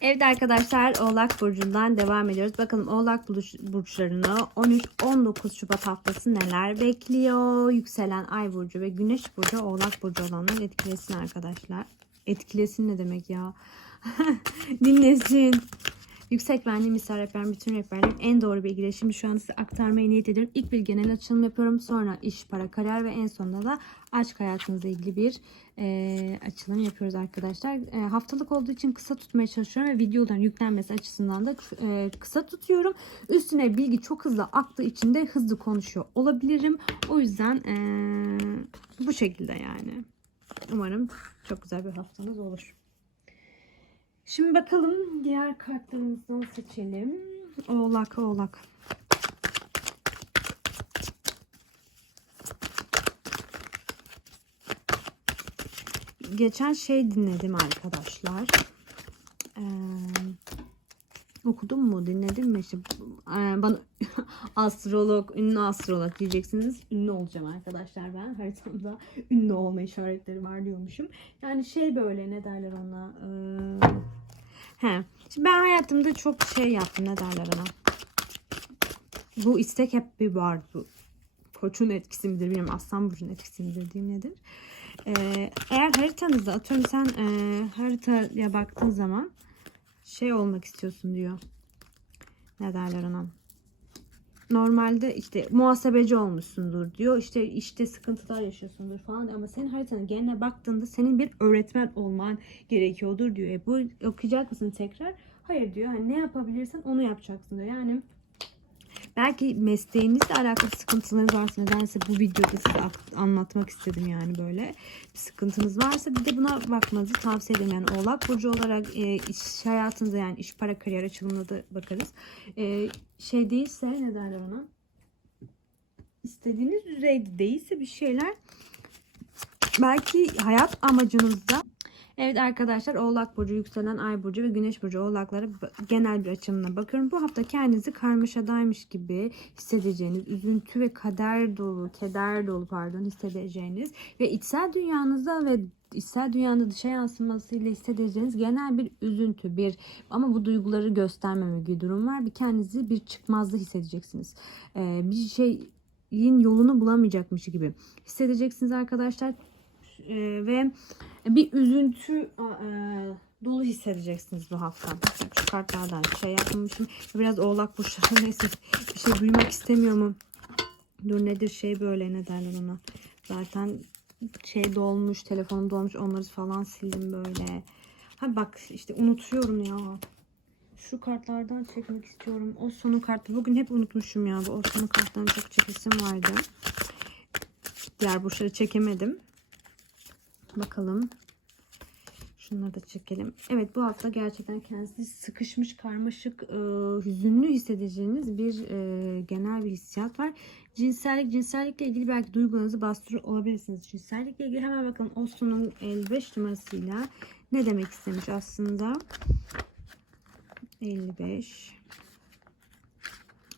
Evet arkadaşlar Oğlak Burcu'ndan devam ediyoruz. Bakalım Oğlak Burç- Burçlarını 13-19 Şubat haftası neler bekliyor? Yükselen Ay Burcu ve Güneş Burcu Oğlak Burcu olanlar etkilesin arkadaşlar. Etkilesin ne demek ya? Dinlesin. Yüksek benliğim misal rehberim, bütün rehberlerim en doğru bilgileri şimdi şu an size aktarmaya niyet ediyorum. İlk bir genel açılım yapıyorum. Sonra iş, para, kariyer ve en sonunda da aşk hayatınızla ilgili bir e, açılım yapıyoruz arkadaşlar. E, haftalık olduğu için kısa tutmaya çalışıyorum ve videoların yüklenmesi açısından da e, kısa tutuyorum. Üstüne bilgi çok hızlı aktığı için de hızlı konuşuyor olabilirim. O yüzden e, bu şekilde yani. Umarım çok güzel bir haftanız olur. Şimdi bakalım diğer kartlarımızdan seçelim. Oğlak, oğlak. Geçen şey dinledim arkadaşlar. Ee, okudum mu dinledim mi işte ee, bana astrolog ünlü astrolog diyeceksiniz. Ünlü olacağım arkadaşlar ben. Haritamda ünlü olma işaretleri var diyormuşum. Yani şey böyle ne derler ona? Ee, he. Şimdi ben hayatımda çok şey yaptım ne derler ona? Bu istek hep bir var. Bu koçun etkisi midir bilmiyorum aslan burcunun etkisi midir diyeyim nedir? Ee, eğer haritanızda atıyorum sen e, haritaya baktığın zaman şey olmak istiyorsun diyor. Ne derler ona? Normalde işte muhasebeci olmuşsundur diyor. İşte işte sıkıntılar yaşıyorsundur falan ama senin haritanın geneline baktığında senin bir öğretmen olman gerekiyordur diyor. E bu okuyacak mısın tekrar? Hayır diyor. Hani ne yapabilirsen onu yapacaksın diyor. Yani belki mesleğinizle alakalı sıkıntılarınız varsa nedense bu videoda size ak- anlatmak istedim yani böyle. Bir sıkıntınız varsa bir de buna bakmanızı tavsiye ederim. Yani oğlak burcu olarak e, iş hayatınıza yani iş para kariyer açılımına da bakarız. E, şey değilse ne derler ona? İstediğiniz düzeyde değilse bir şeyler belki hayat amacınızda Evet arkadaşlar Oğlak Burcu, Yükselen Ay Burcu ve Güneş Burcu Oğlaklara genel bir açımına bakıyorum. Bu hafta kendinizi karmaşadaymış gibi hissedeceğiniz, üzüntü ve kader dolu, keder dolu pardon hissedeceğiniz ve içsel dünyanızda ve içsel dünyanın dışa yansımasıyla hissedeceğiniz genel bir üzüntü, bir ama bu duyguları göstermeme gibi durum var. Bir kendinizi bir çıkmazda hissedeceksiniz. Ee, bir şeyin yolunu bulamayacakmış gibi hissedeceksiniz arkadaşlar. Ee, ve bir üzüntü e, dolu hissedeceksiniz bu hafta. Şu kartlardan şey yapmamışım. Biraz oğlak burçları neyse bir şey duymak istemiyor mu? Dur nedir şey böyle ne derler ona. Zaten şey dolmuş, telefonum dolmuş onları falan sildim böyle. Ha bak işte unutuyorum ya. Şu kartlardan çekmek istiyorum. O sonu kartı. Bugün hep unutmuşum ya. Bu o sonu karttan çok çekesim vardı. Diğer burçları çekemedim. Bakalım. Şunları da çekelim. Evet bu hafta gerçekten kendinizi sıkışmış, karmaşık, e, hüzünlü hissedeceğiniz bir e, genel bir hissiyat var. Cinsellik, cinsellikle ilgili belki duygularınızı bastırıyor olabilirsiniz. Cinsellikle ilgili hemen bakalım Oslo'nun 55 numarasıyla ne demek istemiş aslında. 55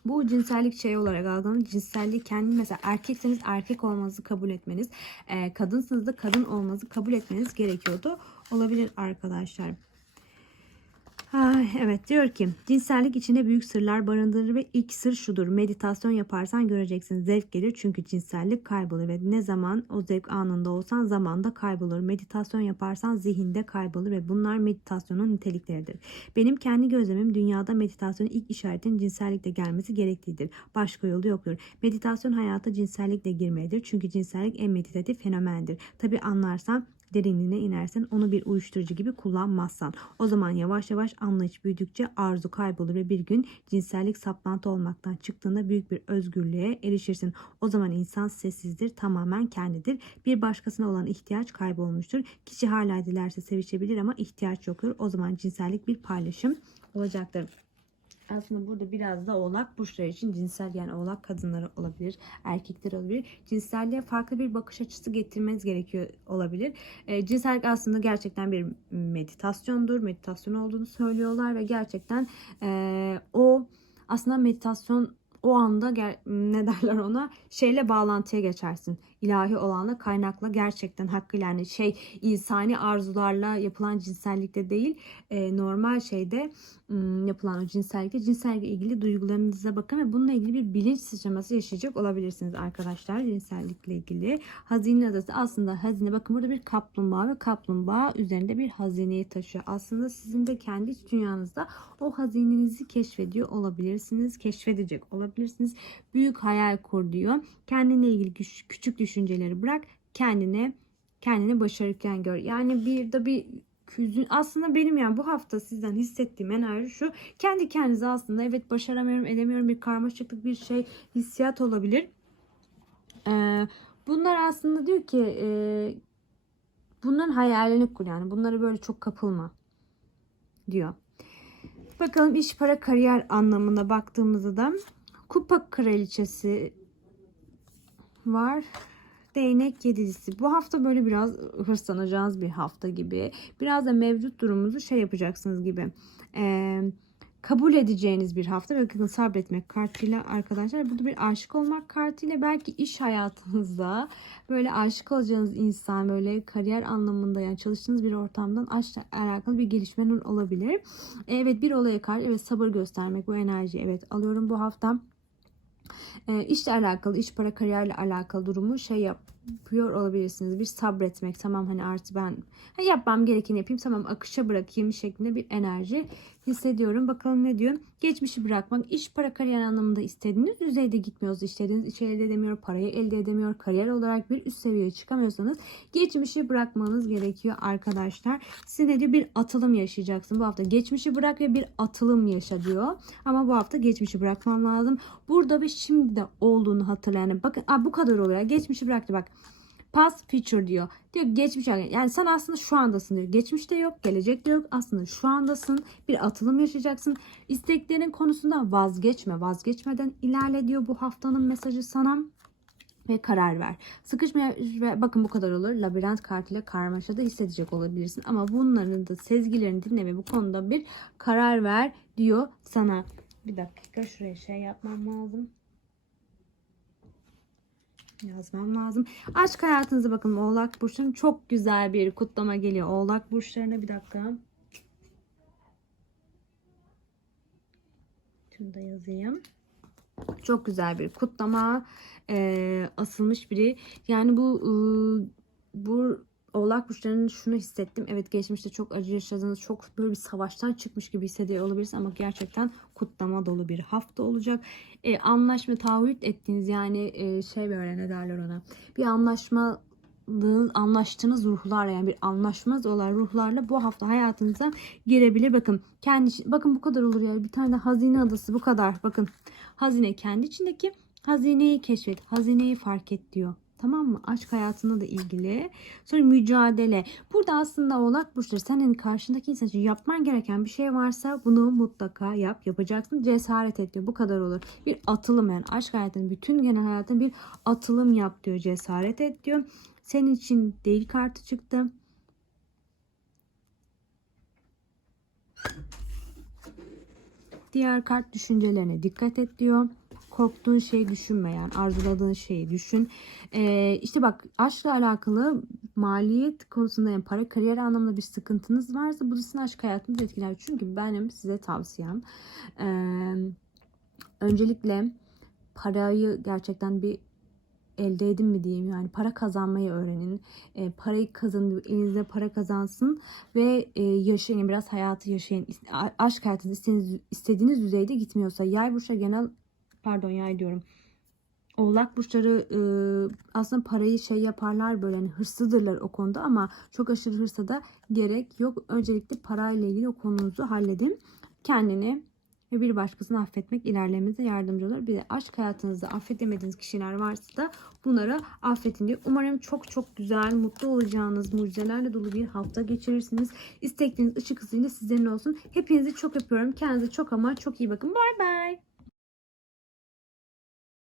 bu cinsellik şey olarak algılanır. Cinselliği kendi mesela erkekseniz erkek olmanızı kabul etmeniz, e, kadınsınız da kadın olmanızı kabul etmeniz gerekiyordu. Olabilir arkadaşlar. Evet diyor ki cinsellik içinde büyük sırlar barındırır ve ilk sır şudur. Meditasyon yaparsan göreceksin. Zevk gelir çünkü cinsellik kaybolur ve ne zaman o zevk anında olsan zamanda kaybolur. Meditasyon yaparsan zihinde kaybolur ve bunlar meditasyonun nitelikleridir. Benim kendi gözlemim dünyada meditasyonun ilk işaretin cinsellikle gelmesi gerektiğidir. Başka yolu yoktur. Meditasyon hayata cinsellikle girmelidir çünkü cinsellik en meditatif fenomendir. Tabi anlarsan derinliğine inersen onu bir uyuşturucu gibi kullanmazsan o zaman yavaş yavaş anlayış büyüdükçe arzu kaybolur ve bir gün cinsellik saplantı olmaktan çıktığında büyük bir özgürlüğe erişirsin. O zaman insan sessizdir, tamamen kendidir. Bir başkasına olan ihtiyaç kaybolmuştur. Kişi hala dilerse sevişebilir ama ihtiyaç yoktur. O zaman cinsellik bir paylaşım olacaktır. Aslında burada biraz da oğlak burçları için cinsel yani oğlak kadınları olabilir, erkekler olabilir. Cinselliğe farklı bir bakış açısı getirmeniz gerekiyor olabilir. E, cinsellik aslında gerçekten bir meditasyondur. Meditasyon olduğunu söylüyorlar ve gerçekten e, o aslında meditasyon o anda ne derler ona şeyle bağlantıya geçersin. ilahi olanla kaynakla gerçekten hakkıyla yani şey insani arzularla yapılan cinsellikte değil e, normal şeyde yapılan o cinsellikte cinsellikle ilgili duygularınıza bakın ve bununla ilgili bir bilinç sıçraması yaşayacak olabilirsiniz arkadaşlar cinsellikle ilgili. Hazine adası aslında hazine bakın burada bir kaplumbağa ve kaplumbağa üzerinde bir hazineyi taşıyor. Aslında sizin de kendi iç dünyanızda o hazinenizi keşfediyor olabilirsiniz. Keşfedecek olabilirsiniz. Büyük hayal kur diyor. Kendine ilgili küçük düşünceleri bırak. Kendine kendini başarırken gör. Yani bir de bir hüzün aslında benim yani bu hafta sizden hissettiğim enerji şu. Kendi kendinize aslında evet başaramıyorum edemiyorum bir karmaşıklık bir şey hissiyat olabilir. Ee, bunlar aslında diyor ki e, bunların hayalini kur yani bunları böyle çok kapılma diyor. Bakalım iş para kariyer anlamına baktığımızda da kupa kraliçesi var. Değnek yedilisi. Bu hafta böyle biraz hırslanacağınız bir hafta gibi. Biraz da mevcut durumunuzu şey yapacaksınız gibi. Ee, kabul edeceğiniz bir hafta. Bakın sabretmek kartıyla arkadaşlar. Burada bir aşık olmak kartıyla belki iş hayatınızda böyle aşık olacağınız insan böyle kariyer anlamında yani çalıştığınız bir ortamdan aşkla alakalı bir gelişmenin olabilir. Evet bir olaya karşı evet sabır göstermek bu enerjiyi evet alıyorum bu hafta. E, işle alakalı, iş para kariyerle alakalı durumu şey yapıyor olabilirsiniz. Bir sabretmek tamam hani artık ben ha, yapmam gerekeni yapayım tamam akışa bırakayım şeklinde bir enerji hissediyorum. Bakalım ne diyor? Geçmişi bırakmak, iş para kariyer anlamında istediğiniz düzeyde gitmiyorsa istediğiniz işi elde edemiyor, parayı elde edemiyor, kariyer olarak bir üst seviyeye çıkamıyorsanız geçmişi bırakmanız gerekiyor arkadaşlar. Siz ne diyor? Bir atılım yaşayacaksın bu hafta. Geçmişi bırak ve bir atılım yaşa diyor. Ama bu hafta geçmişi bırakman lazım. Burada ve şimdi de olduğunu hatırlayın. Bakın aa, bu kadar oluyor. Geçmişi bıraktı bak. Past future diyor. Diyor geçmiş yani sen aslında şu andasın diyor. Geçmişte yok, gelecekte yok. Aslında şu andasın. Bir atılım yaşayacaksın. İsteklerin konusunda vazgeçme. Vazgeçmeden ilerle diyor bu haftanın mesajı sana ve karar ver. Sıkışmaya ve bakın bu kadar olur. Labirent kartıyla karmaşada hissedecek olabilirsin. Ama bunların da sezgilerini dinle ve bu konuda bir karar ver diyor sana. Bir dakika şuraya şey yapmam lazım. Yazmam lazım. Aşk hayatınıza bakın. Oğlak burçlarının çok güzel bir kutlama geliyor. Oğlak burçlarına bir dakika. Şunu da yazayım. Çok güzel bir kutlama. Ee, asılmış biri. Yani bu ıı, bu Oğlak burçlarının şunu hissettim. Evet geçmişte çok acı yaşadığınız, çok böyle bir savaştan çıkmış gibi hissediyor olabilirsiniz ama gerçekten kutlama dolu bir hafta olacak. Ee, anlaşma, taahhüt ettiğiniz yani e, şey böyle ne derler ona. Bir anlaşma anlaştığınız ruhlarla yani bir anlaşmaz olan ruhlarla bu hafta hayatınıza girebilir. Bakın kendi bakın bu kadar olur ya. Bir tane de hazine adası bu kadar. Bakın hazine kendi içindeki hazineyi keşfet. Hazineyi fark et diyor. Tamam mı? Aşk hayatına da ilgili. Sonra mücadele. Burada aslında oğlak burçları senin karşındaki insan için yapman gereken bir şey varsa bunu mutlaka yap. Yapacaksın. Cesaret et diyor. Bu kadar olur. Bir atılım yani aşk hayatının bütün genel hayatın bir atılım yap diyor. Cesaret et diyor. Senin için değil kartı çıktı. Diğer kart düşüncelerine dikkat et diyor korktuğun şeyi düşünme yani arzuladığın şeyi düşün. Ee, işte bak aşkla alakalı maliyet konusunda yani para kariyer anlamında bir sıkıntınız varsa bu sizin aşk hayatınızı etkiler. Çünkü benim size tavsiyem ee, öncelikle parayı gerçekten bir elde edin mi diyeyim yani para kazanmayı öğrenin. E, parayı kazanın, elinizde para kazansın ve e, yaşayın biraz hayatı yaşayın. Aşk hayatınız istediğiniz, istediğiniz düzeyde gitmiyorsa yay burçlar genel pardon yay diyorum. Oğlak burçları e, aslında parayı şey yaparlar böyle hani hırslıdırlar o konuda ama çok aşırı hırsa da gerek yok. Öncelikle parayla ilgili o konunuzu halledin. Kendini ve bir başkasını affetmek ilerlemenize yardımcı olur. Bir de aşk hayatınızda affedemediğiniz kişiler varsa da bunları affetin diyor. Umarım çok çok güzel, mutlu olacağınız, mucizelerle dolu bir hafta geçirirsiniz. İstekleriniz ışık hızıyla sizlerin olsun. Hepinizi çok öpüyorum. Kendinize çok ama çok iyi bakın. Bye bye.